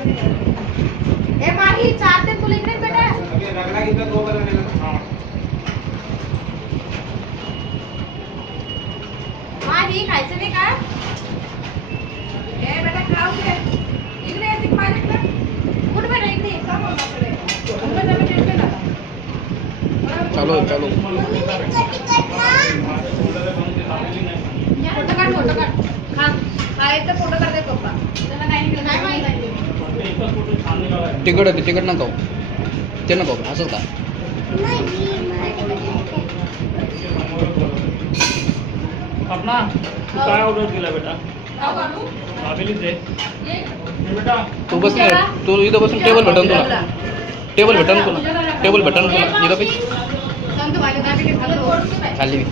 ए माही चार ते तुला इकडे बेटा रगडा घेतला तो बरं माही खायचं नाही का ए बेटा खाऊ दे इकडे येते पाहिजे कुठे बेटा इकडे चलो चलो फोटो काढ खा खायचं फोटो काढते पप्पा त्याला काय माहिती तिकट नको ते नको असंच का अपना तू काय ऑर्डर केला बेटा दाबेलीच आहे बेटा तू बस नाही तू इथं बसून टेबल भेटन तुला टेबल भेटन तुला इथं पैसे खाली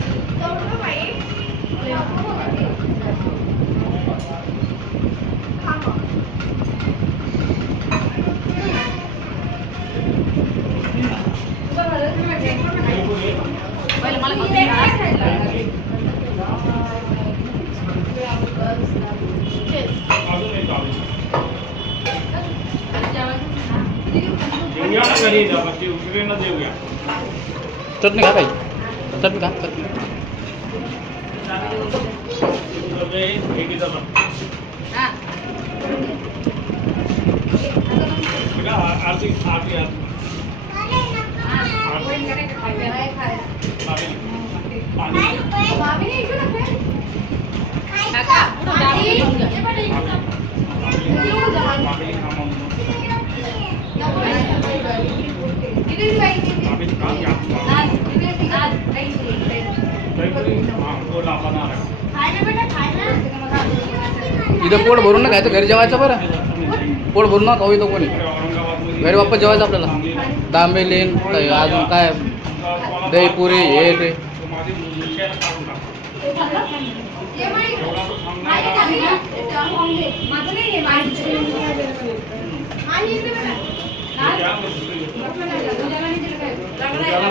चटणी खा काही चटणी खा इथं पोट भरून ना खायचं घरी जेवायचं बरं पोट भरून ना खाऊ इथं कोणी घरी वापस जेवायचं आपल्याला दांबेलीन अजून काय दहीपुरी हे ते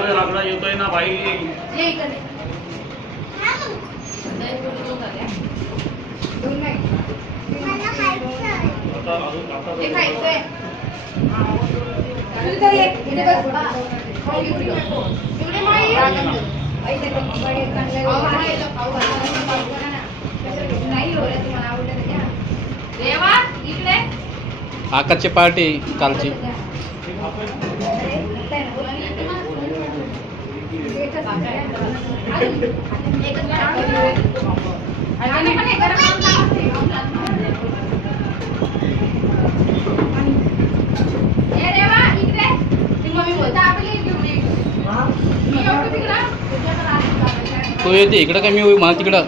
रगडा येतोय ना भाई आकाशची पार्टी कालची तो येते इकडं काय मी मला तिकडं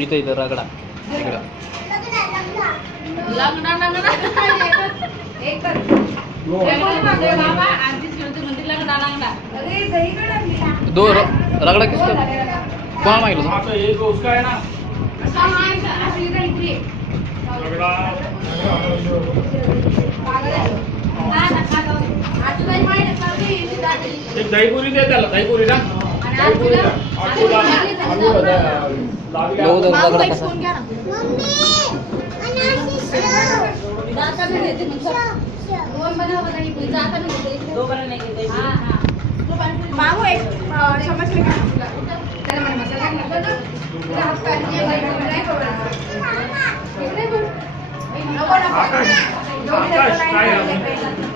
इथं रगडा इकडं दो रगड़ा किसका कौन मांग लो तो एक उसका है ना रगड़ा एक दहीपुरी दे त्याला दहीपुरी ना रगड़ा कसा मागो एक चम्मच लेके त्याला मला मसाला आकाश काय